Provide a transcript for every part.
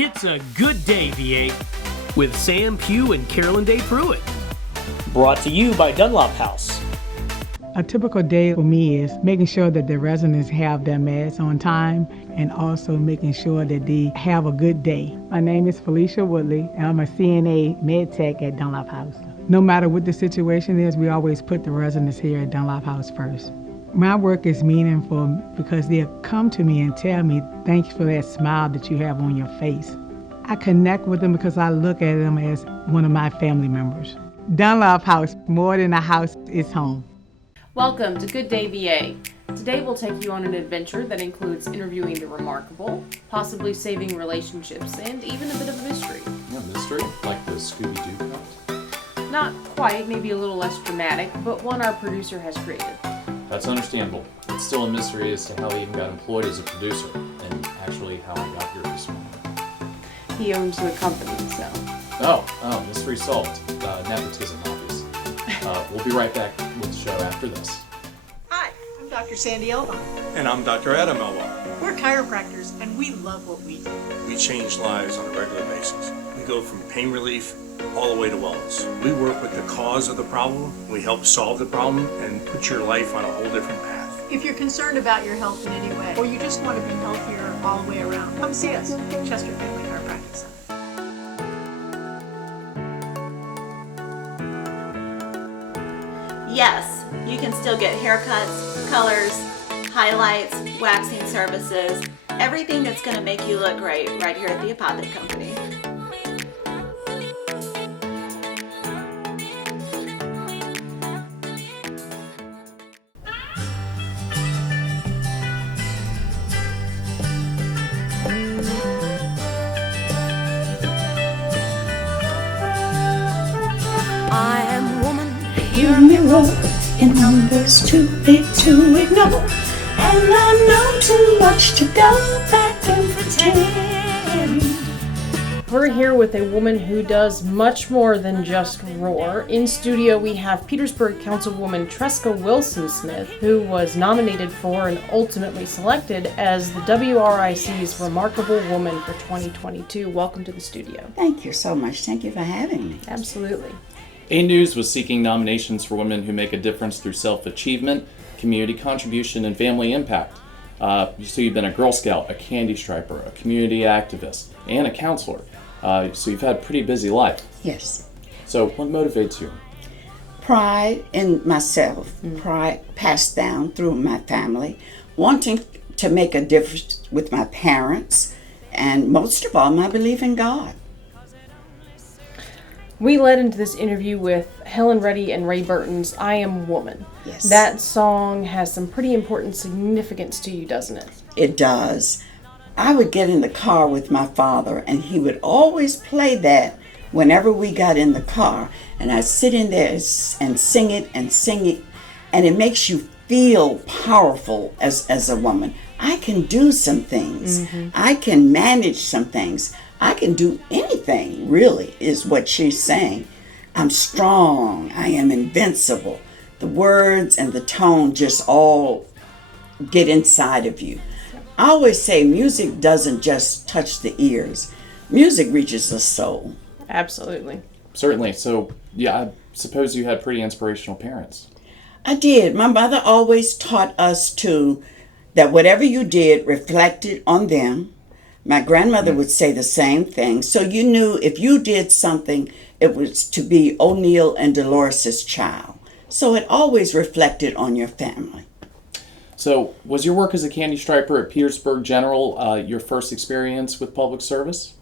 It's a good day, VA, with Sam Pugh and Carolyn Day Pruitt. Brought to you by Dunlop House. A typical day for me is making sure that the residents have their meds on time and also making sure that they have a good day. My name is Felicia Woodley, and I'm a CNA med tech at Dunlop House. No matter what the situation is, we always put the residents here at Dunlop House first. My work is meaningful because they'll come to me and tell me, thanks for that smile that you have on your face. I connect with them because I look at them as one of my family members. Dunlop House, more than a house, is home. Welcome to Good Day VA. Today we'll take you on an adventure that includes interviewing the remarkable, possibly saving relationships, and even a bit of a mystery. Yeah, mystery? Like the Scooby-Doo kind? Not quite, maybe a little less dramatic, but one our producer has created. That's understandable. It's still a mystery as to how he even got employed as a producer, and actually how I got here this morning. He owns the company, so. Oh, mystery solved. Nepotism, obviously. We'll be right back with the show after this. Hi, I'm Dr. Sandy Elba. And I'm Dr. Adam Elba. We're chiropractors and we love what we do. We change lives on a regular basis. We go from pain relief all the way to wellness. We work with the cause of the problem, we help solve the problem, and put your life on a whole different path. If you're concerned about your health in any way, or you just want to be healthier all the way around, come see us at Chester Family Chiropractic Center. Yes, you can still get haircuts, colors, highlights, waxing services, everything that's going to make you look great right here at the Apothic Company. I am woman, hear me roar, in numbers too big to ignore, and I know too much to go back and pretend. We're here with a woman who does much more than just roar. In studio we have Petersburg Councilwoman Tresca Wilson-Smith, who was nominated for and ultimately selected as the WRIC's Remarkable Woman for 2022. Welcome to the studio. Thank you so much. Thank you for having me. Absolutely. A News was seeking nominations for women who make a difference through self-achievement, community contribution, and family impact. So you've been a Girl Scout, a candy striper, a community activist, and a counselor. So you've had a pretty busy life. Yes. So what motivates you? Pride in myself, pride passed down through my family, wanting to make a difference with my parents, and most of all, my belief in God. We led into this interview with Helen Reddy and Ray Burton's I Am Woman. Yes. That song has some pretty important significance to you, doesn't it? It does. I would get in the car with my father, and he would always play that whenever we got in the car. And I'd sit in there and sing it, and it makes you feel powerful as a woman. I can do some things. Mm-hmm. I can manage some things. I can do anything, really, is what she's saying. I'm strong. I am invincible. The words and the tone just all get inside of you. I always say music doesn't just touch the ears. Music reaches the soul. Absolutely. Certainly. So, yeah, I suppose you had pretty inspirational parents. I did. My mother always taught us that whatever you did reflected on them. My grandmother would say the same thing. So you knew if you did something, it was to be O'Neill and Dolores' child. So it always reflected on your family. So was your work as a candy striper at Petersburg General your first experience with public service?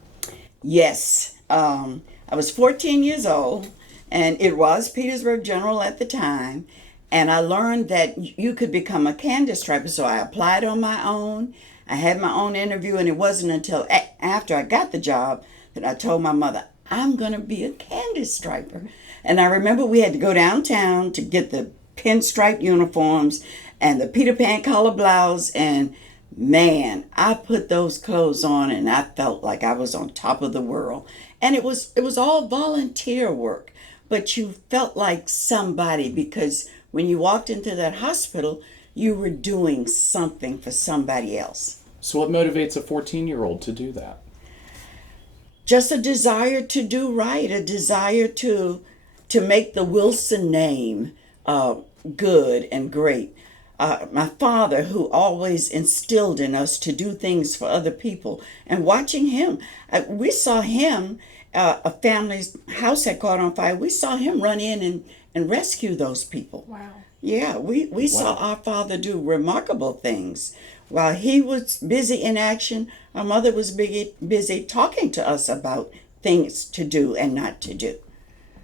Yes. I was 14 years old, and it was Petersburg General at the time. And I learned that you could become a candy striper, so I applied on my own. I had my own interview, and it wasn't until after I got the job that I told my mother, I'm going to be a candy striper. And I remember we had to go downtown to get the pinstripe uniforms and the Peter Pan collar blouse, and man, I put those clothes on and I felt like I was on top of the world. And it was all volunteer work, but you felt like somebody because when you walked into that hospital, you were doing something for somebody else. So what motivates a 14-year-old to do that? just a desire to do right, a desire to make the Wilson name good and great. My father, who always instilled in us to do things for other people, and watching him, we saw him, a family's house had caught on fire. We saw him run in and rescue those people. Wow. Yeah, we saw our father do remarkable things. While he was busy in action, our mother was busy talking to us about things to do and not to do.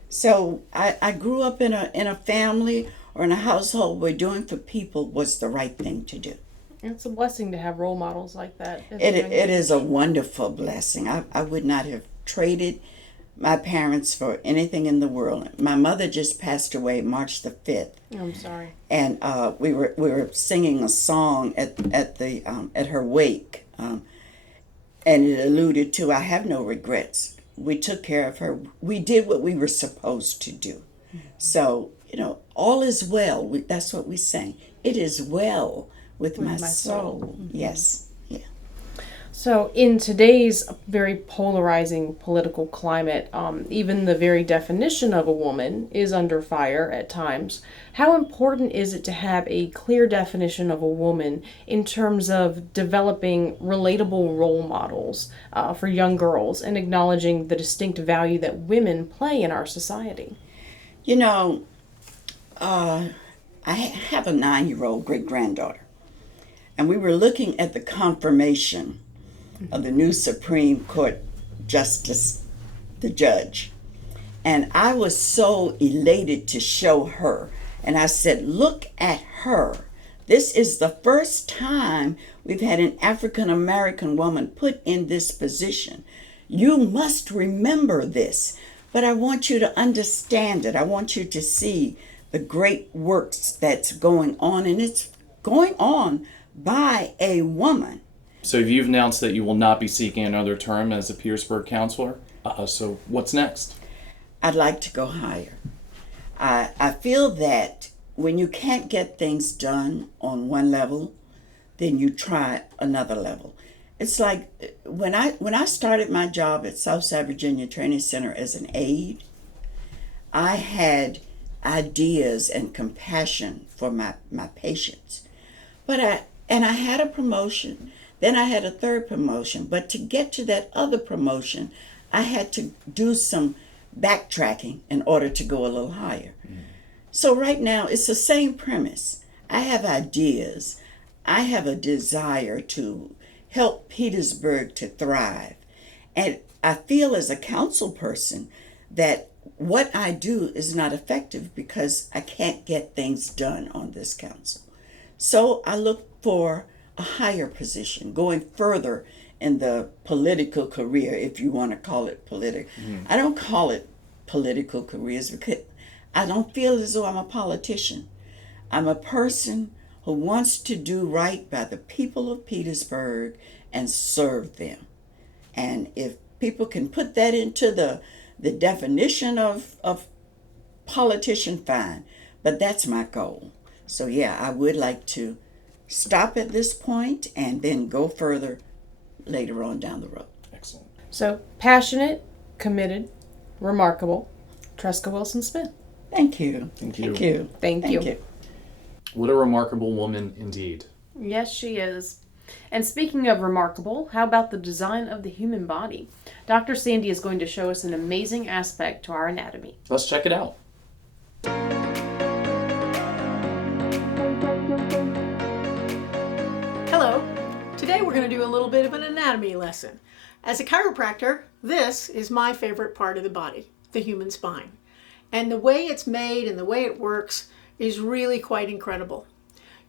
So I grew up in a family or in a household where doing for people was the right thing to do. It's a blessing to have role models like that. It is a wonderful blessing. I would not have traded my parents for anything in the world. My mother just passed away March the 5th. I'm sorry. And we were singing a song at her wake, and it alluded to, I have no regrets. We took care of her. We did what we were supposed to do. So, all is well. That's what we sang. It is well with my soul. Mm-hmm. Yes. So in today's very polarizing political climate, even the very definition of a woman is under fire at times. How important is it to have a clear definition of a woman in terms of developing relatable role models for young girls and acknowledging the distinct value that women play in our society? I have a 9-year-old great-granddaughter, and we were looking at the confirmation of the new Supreme Court Justice, the judge. And I was so elated to show her. And I said, look at her. This is the first time we've had an African American woman put in this position. You must remember this. But I want you to understand it. I want you to see the great works that's going on. And it's going on by a woman. So you've announced that you will not be seeking another term as a Petersburg counselor. So what's next? I'd like to go higher. I feel that when you can't get things done on one level, then you try another level. It's like when I started my job at Southside Virginia Training Center as an aide, I had ideas and compassion for my patients. But I had a promotion. Then I had a third promotion, but to get to that other promotion, I had to do some backtracking in order to go a little higher. So right now, it's the same premise. I have ideas. I have a desire to help Petersburg to thrive. And I feel as a council person that what I do is not effective because I can't get things done on this council. So I look for a higher position, going further in the political career, if you want to call it political. I don't call it political careers because I don't feel as though I'm a politician. I'm a person who wants to do right by the people of Petersburg and serve them. And if people can put that into the definition of politician, fine. But that's my goal. So yeah, I would like to stop at this point and then go further later on down the road. Excellent. So passionate, committed, remarkable, Tresca Wilson-Smith. Thank you. Thank you. Thank you. Thank you. What a remarkable woman indeed. Yes, she is. And speaking of remarkable, how about the design of the human body? Dr. Sandy is going to show us an amazing aspect to our anatomy. Let's check it out. Hello. Today we're going to do a little bit of an anatomy lesson. As a chiropractor, this is my favorite part of the body, the human spine. And the way it's made and the way it works is really quite incredible.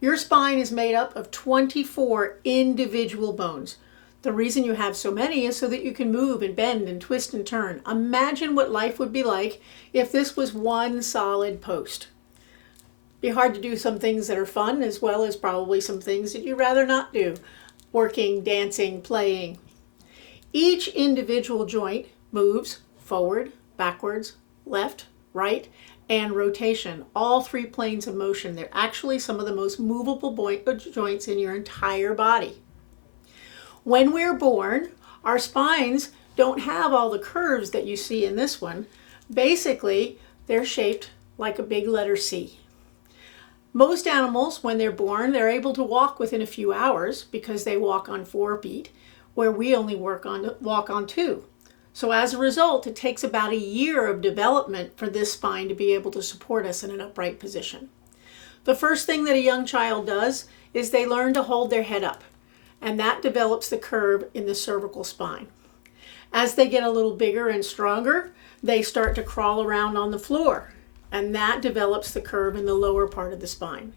Your spine is made up of 24 individual bones. The reason you have so many is so that you can move and bend and twist and turn. Imagine what life would be like if this was one solid post. Be hard to do some things that are fun as well as probably some things that you'd rather not do. Working, dancing, playing. Each individual joint moves forward, backwards, left, right, and rotation. All 3 planes of motion. They're actually some of the most movable joints in your entire body. When we're born, our spines don't have all the curves that you see in this one. Basically, they're shaped like a big letter C. Most animals, when they're born, they're able to walk within a few hours because they walk on 4 feet, where we only walk on 2. So as a result, it takes about a year of development for this spine to be able to support us in an upright position. The first thing that a young child does is they learn to hold their head up, and that develops the curve in the cervical spine. As they get a little bigger and stronger, they start to crawl around on the floor, and that develops the curve in the lower part of the spine.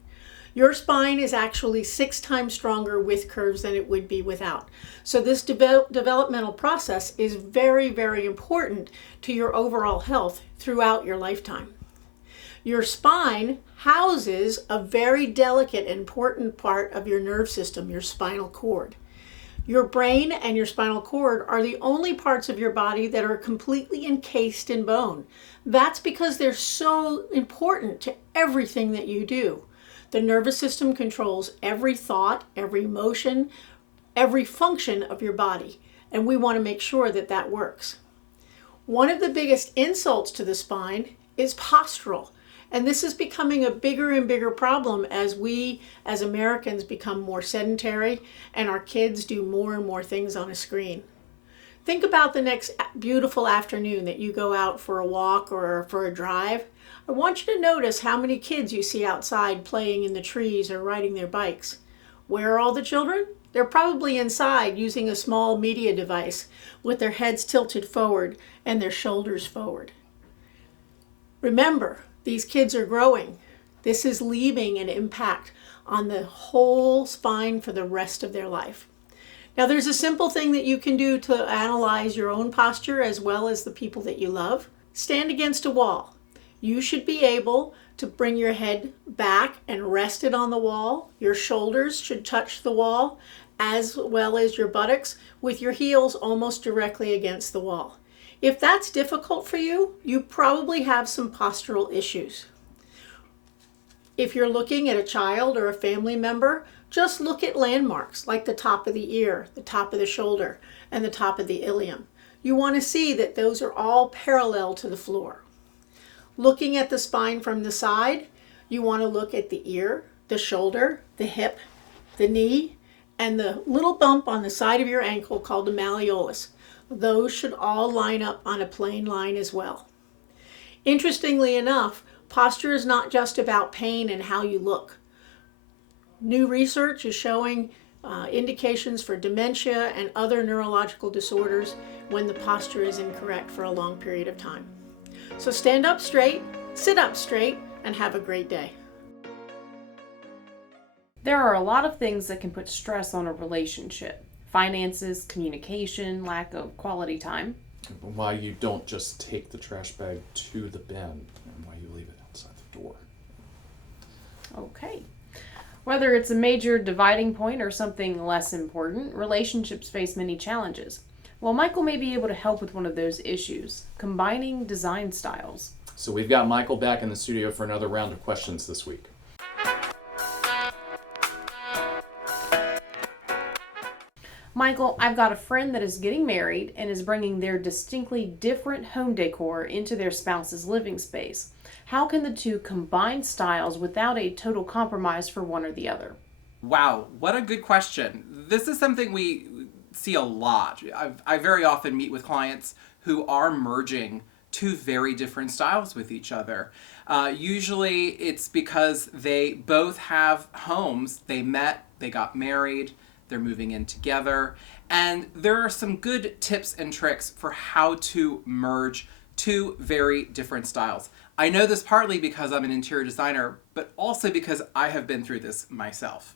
Your spine is actually 6 times stronger with curves than it would be without. So this developmental process is very, very important to your overall health throughout your lifetime. Your spine houses a very delicate and important part of your nerve system, your spinal cord. Your brain and your spinal cord are the only parts of your body that are completely encased in bone. That's because they're so important to everything that you do. The nervous system controls every thought, every emotion, every function of your body, and we want to make sure that that works. One of the biggest insults to the spine is postural, and this is becoming a bigger and bigger problem as we, as Americans, become more sedentary and our kids do more and more things on a screen. Think about the next beautiful afternoon that you go out for a walk or for a drive. I want you to notice how many kids you see outside playing in the trees or riding their bikes. Where are all the children? They're probably inside using a small media device with their heads tilted forward and their shoulders forward. Remember, these kids are growing. This is leaving an impact on the whole spine for the rest of their life. Now, there's a simple thing that you can do to analyze your own posture as well as the people that you love. Stand against a wall. You should be able to bring your head back and rest it on the wall. Your shoulders should touch the wall as well as your buttocks with your heels almost directly against the wall. If that's difficult for you, you probably have some postural issues. If you're looking at a child or a family member, just look at landmarks like the top of the ear, the top of the shoulder, and the top of the ilium. You want to see that those are all parallel to the floor. Looking at the spine from the side, you want to look at the ear, the shoulder, the hip, the knee, and the little bump on the side of your ankle called the malleolus. Those should all line up on a plane line as well. Interestingly enough, posture is not just about pain and how you look. New research is showing indications for dementia and other neurological disorders when the posture is incorrect for a long period of time. So stand up straight, sit up straight, and have a great day. There are a lot of things that can put stress on a relationship. Finances, communication, lack of quality time. Why you don't just take the trash bag to the bin and why you leave it outside the door. Okay. Whether it's a major dividing point or something less important, relationships face many challenges. Well, Michael may be able to help with one of those issues, combining design styles. So we've got Michael back in the studio for another round of questions this week. Michael, I've got a friend that is getting married and is bringing their distinctly different home decor into their spouse's living space. How can the two combine styles without a total compromise for one or the other? Wow, what a good question. This is something we see a lot. I very often meet with clients who are merging two very different styles with each other. Usually it's because they both have homes, they met, they got married, they're moving in together, and there are some good tips and tricks for how to merge two very different styles. I know this partly because I'm an interior designer, but also because I have been through this myself.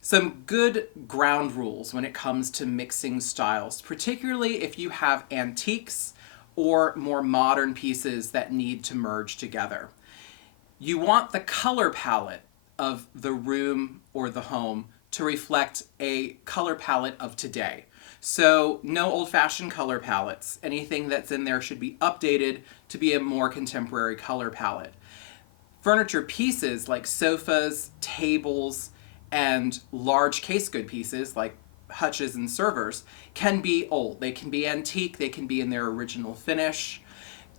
Some good ground rules when it comes to mixing styles, particularly if you have antiques or more modern pieces that need to merge together. You want the color palette of the room or the home to reflect a color palette of today. So no old-fashioned color palettes. Anything that's in there should be updated to be a more contemporary color palette. Furniture pieces like sofas, tables, and large case good pieces like hutches and servers can be old. They can be antique. They can be in their original finish.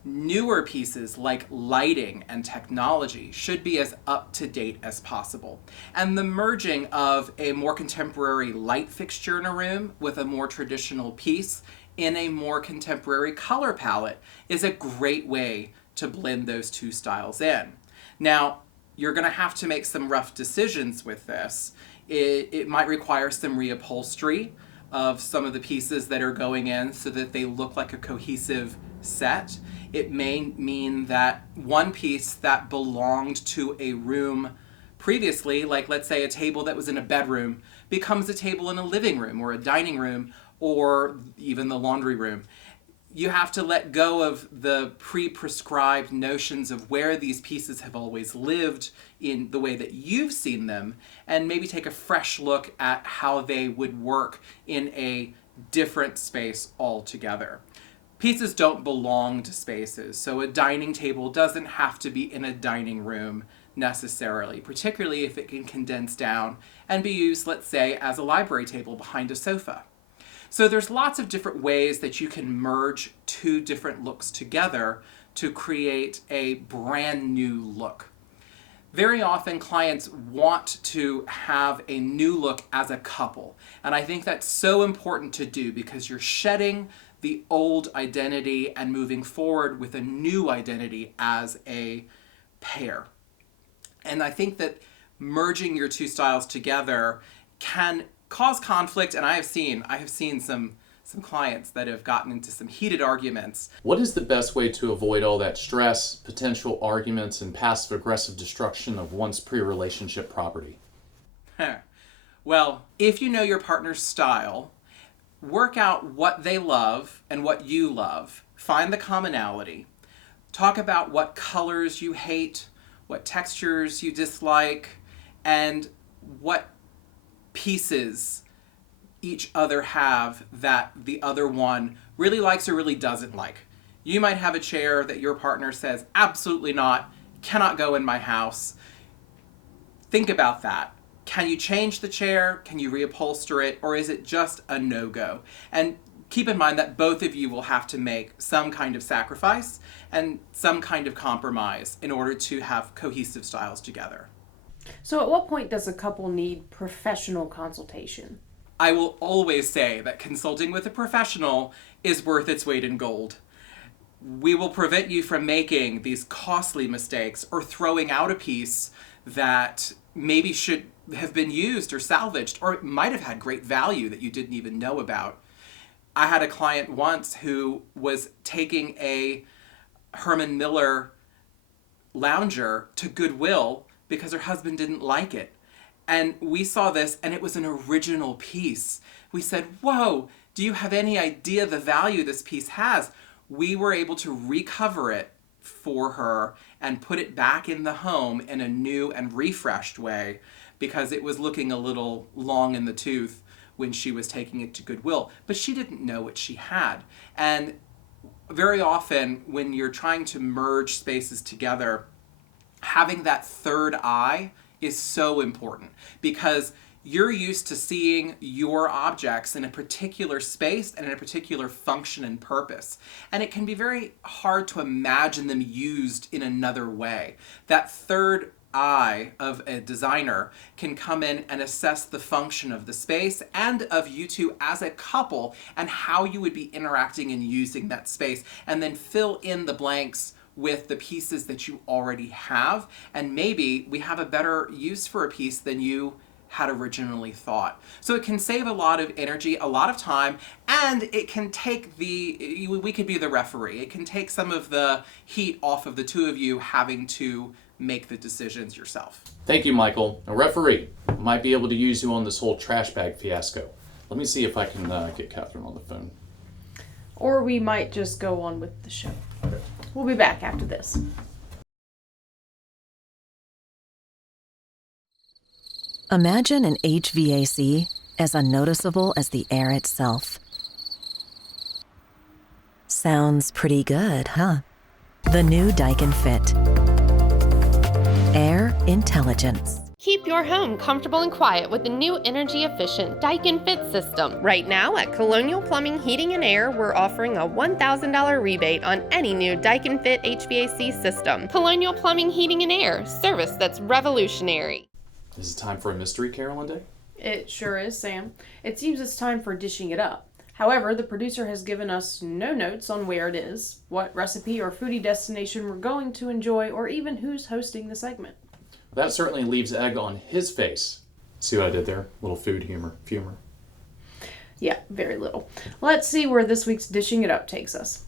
Newer pieces like lighting and technology should be as up to date as possible. And the merging of a more contemporary light fixture in a room with a more traditional piece in a more contemporary color palette is a great way to blend those two styles in. Now, you're going to have to make some rough decisions with this. It might require some reupholstery of some of the pieces that are going in so that they look like a cohesive set. It may mean that one piece that belonged to a room previously, like let's say a table that was in a bedroom, becomes a table in a living room or a dining room or even the laundry room. You have to let go of the pre-prescribed notions of where these pieces have always lived in the way that you've seen them, and maybe take a fresh look at how they would work in a different space altogether. Pieces don't belong to spaces, so a dining table doesn't have to be in a dining room necessarily, particularly if it can condense down and be used, let's say, as a library table behind a sofa. So there's lots of different ways that you can merge two different looks together to create a brand new look. Very often clients want to have a new look as a couple, and I think that's so important to do because you're shedding the old identity and moving forward with a new identity as a pair. And I think that merging your two styles together can cause conflict, and I have seen some clients that have gotten into some heated arguments. What is the best way to avoid all that stress, potential arguments, and passive-aggressive destruction of one's pre-relationship property? Well, if you know your partner's style, work out what they love and what you love. Find the commonality. Talk about what colors you hate, what textures you dislike, and what pieces each other have that the other one really likes or really doesn't like. You might have a chair that your partner says, absolutely not, cannot go in my house. Think about that. Can you change the chair? Can you reupholster it? Or is it just a no-go? And keep in mind that both of you will have to make some kind of sacrifice and some kind of compromise in order to have cohesive styles together. So at what point does a couple need professional consultation? I will always say that consulting with a professional is worth its weight in gold. We will prevent you from making these costly mistakes or throwing out a piece that maybe should have been used or salvaged, or it might have had great value that you didn't even know about. I had a client once who was taking a Herman Miller lounger to Goodwill because her husband didn't like it. And we saw this, and it was an original piece. We said, whoa, do you have any idea the value this piece has? We were able to recover it for her and put it back in the home in a new and refreshed way because it was looking a little long in the tooth when she was taking it to Goodwill. But she didn't know what she had. And very often when you're trying to merge spaces together, having that third eye is so important because you're used to seeing your objects in a particular space and in a particular function and purpose. And it can be very hard to imagine them used in another way. That third eye of a designer can come in and assess the function of the space and of you two as a couple and how you would be interacting and using that space, and then fill in the blanks with the pieces that you already have, and maybe we have a better use for a piece than you had originally thought. So it can save a lot of energy, a lot of time, and it can take we could be the referee. It can take some of the heat off of the two of you having to make the decisions yourself. Thank you, Michael. A referee might be able to use you on this whole trash bag fiasco. Let me see if I can get Catherine on the phone. Or we might just go on with the show. Okay. We'll be back after this. Imagine an HVAC as unnoticeable as the air itself. Sounds pretty good, huh? The new Daikin Fit. Air intelligence. Keep your home comfortable and quiet with the new energy-efficient Daikin Fit system. Right now at Colonial Plumbing, Heating and Air, we're offering a $1,000 rebate on any new Daikin Fit HVAC system. Colonial Plumbing, Heating and Air, service that's revolutionary. Is it time for a mystery, Carolyn Day? It sure is, Sam. It seems it's time for dishing it up. However, the producer has given us no notes on where it is, what recipe or foodie destination we're going to enjoy, or even who's hosting the segment. That certainly leaves egg on his face. See what I did there? Little food humor. Yeah, very little. Let's see where this week's Dishing It Up takes us.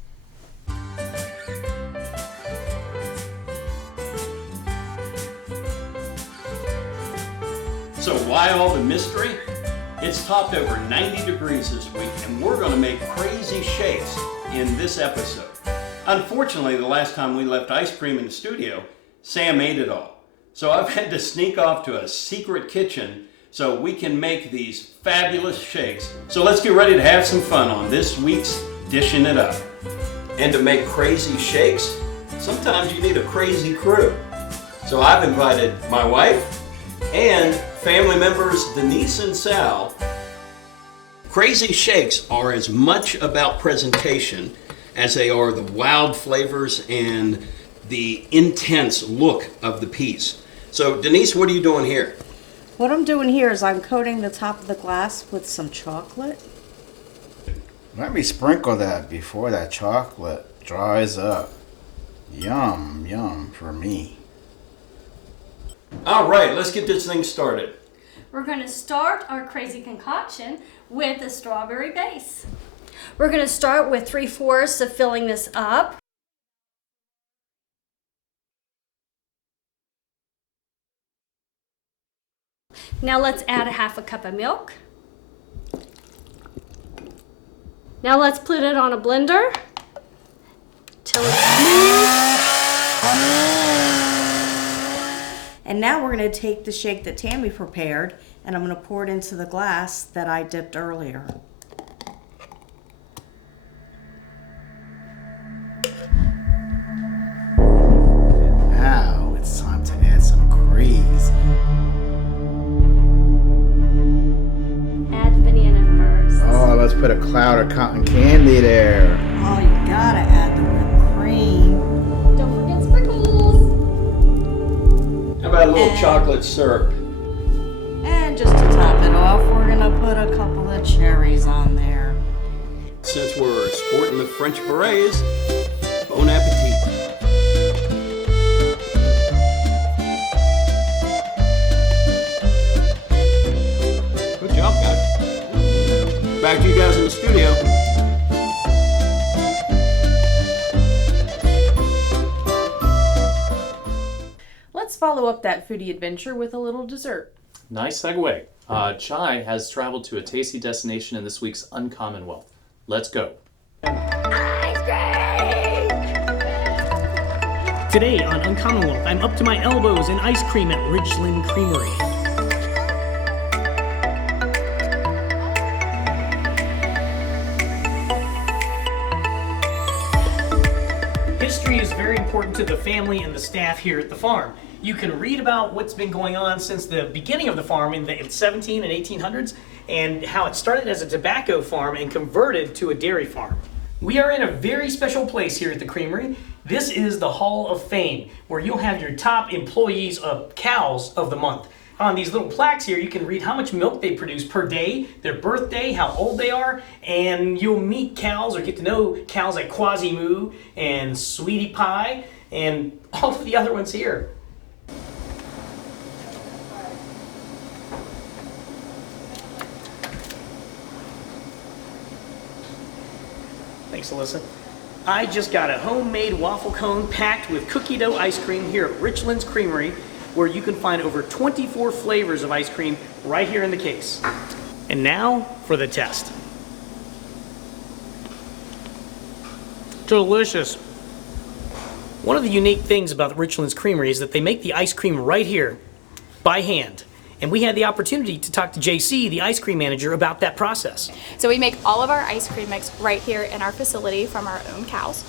So why all the mystery? It's topped over 90 degrees this week, and we're going to make crazy shakes in this episode. Unfortunately, the last time we left ice cream in the studio, Sam ate it all. So I've had to sneak off to a secret kitchen so we can make these fabulous shakes. So let's get ready to have some fun on this week's Dishing It Up. And to make crazy shakes, sometimes you need a crazy crew. So I've invited my wife and family members Denise and Sal. Crazy shakes are as much about presentation as they are the wild flavors and the intense look of the piece. So Denise, what are you doing here? What I'm doing here is I'm coating the top of the glass with some chocolate. Let me sprinkle that before that chocolate dries up. Yum, yum for me. All right, let's get this thing started. We're going to start our crazy concoction with a strawberry base. We're going to start with 3/4 of filling this up. Now let's add a 1/2 cup of milk. Now let's put it on a blender till it's smooth. And now we're going to take the shake that Tammy prepared and I'm going to pour it into the glass that I dipped earlier. Now it's time to add some crazy. Add banana first. Oh, let's put a cloud of cotton candy there. Oh, you gotta add the whipped cream. Don't forget sprinkles. How about a little chocolate syrup? And just to top it off, we're gonna put a couple of cherries on there. Since we're sporting the French berets, bon appetit. Good job, guys. Back to you guys in the studio. Let's follow up that foodie adventure with a little dessert. Nice segue. Chai has traveled to a tasty destination in this week's Uncommonwealth. Let's go. Today on Uncommonwealth, I'm up to my elbows in ice cream at Ridgeland Creamery. History is very important to the family and the staff here at the farm. You can read about what's been going on since the beginning of the farm in the 17 and 1800s and how it started as a tobacco farm and converted to a dairy farm. We are in a very special place here at the creamery. This is the Hall of Fame, where you'll have your top employees of cows of the month. On these little plaques here, you can read how much milk they produce per day, their birthday, how old they are, and you'll meet cows or get to know cows like Quasi-Moo and Sweetie Pie and all of the other ones here. Thanks, Alyssa. I just got a homemade waffle cone packed with cookie dough ice cream here at Richland's Creamery, where you can find over 24 flavors of ice cream right here in the case. And now for the test. Delicious. One of the unique things about Richland's Creamery is that they make the ice cream right here by hand. And we had the opportunity to talk to JC, the ice cream manager, about that process. So we make all of our ice cream mix right here in our facility from our own cows.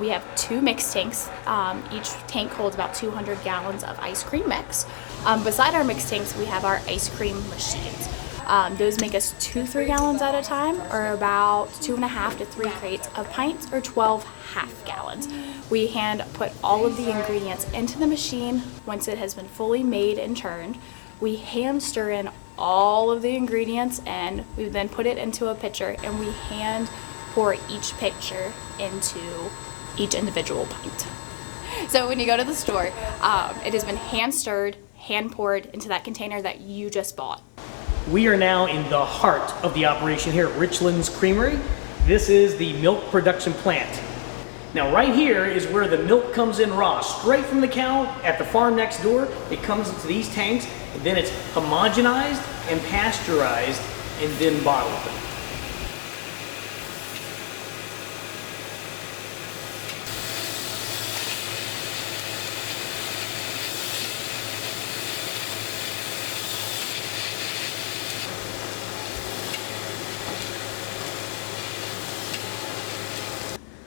We have 2 mix tanks. Each tank holds about 200 gallons of ice cream mix. Beside our mix tanks, we have our ice cream machines. Those make us 2 3-gallons at a time, or about 2.5 to 3 crates of pints, or 12 half-gallons. We hand put all of the ingredients into the machine. Once it has been fully made and churned, we hand stir in all of the ingredients, and we then put it into a pitcher, and we hand pour each pitcher into each individual pint. So when you go to the store, it has been hand stirred, hand poured into that container that you just bought. We are now in the heart of the operation here at Richland's Creamery. This is the milk production plant. Now right here is where the milk comes in raw, straight from the cow at the farm next door. It comes into these tanks, and then it's homogenized and pasteurized and then bottled.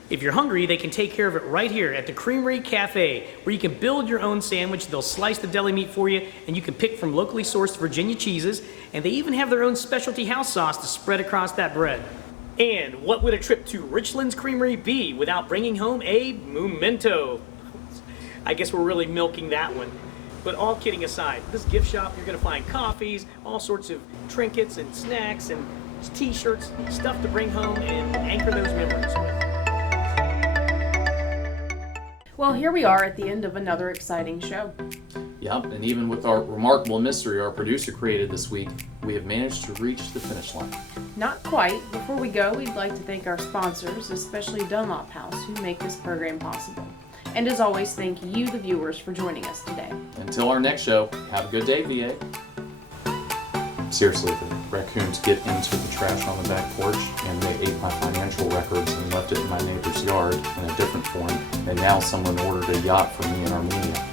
If you're hungry, they can take care of it right here at the Creamery Cafe, where you can build your own sandwich. They'll slice the deli meat for you, and you can pick from locally sourced Virginia cheeses, and they even have their own specialty house sauce to spread across that bread. And what would a trip to Richland's Creamery be without bringing home a memento? I guess we're really milking that one. But all kidding aside, this gift shop, you're gonna find coffees, all sorts of trinkets and snacks and t-shirts, stuff to bring home and anchor those memories with. Well, here we are at the end of another exciting show. Yep, and even with our remarkable mystery our producer created this week, we have managed to reach the finish line. Not quite. Before we go, we'd like to thank our sponsors, especially Dunlop House, who make this program possible. And as always, thank you, the viewers, for joining us today. Until our next show, have a good day, VA. Seriously, the raccoons get into the trash on the back porch, and they ate my financial records and left it in my neighbor's yard in a different form, and now someone ordered a yacht for me in Armenia.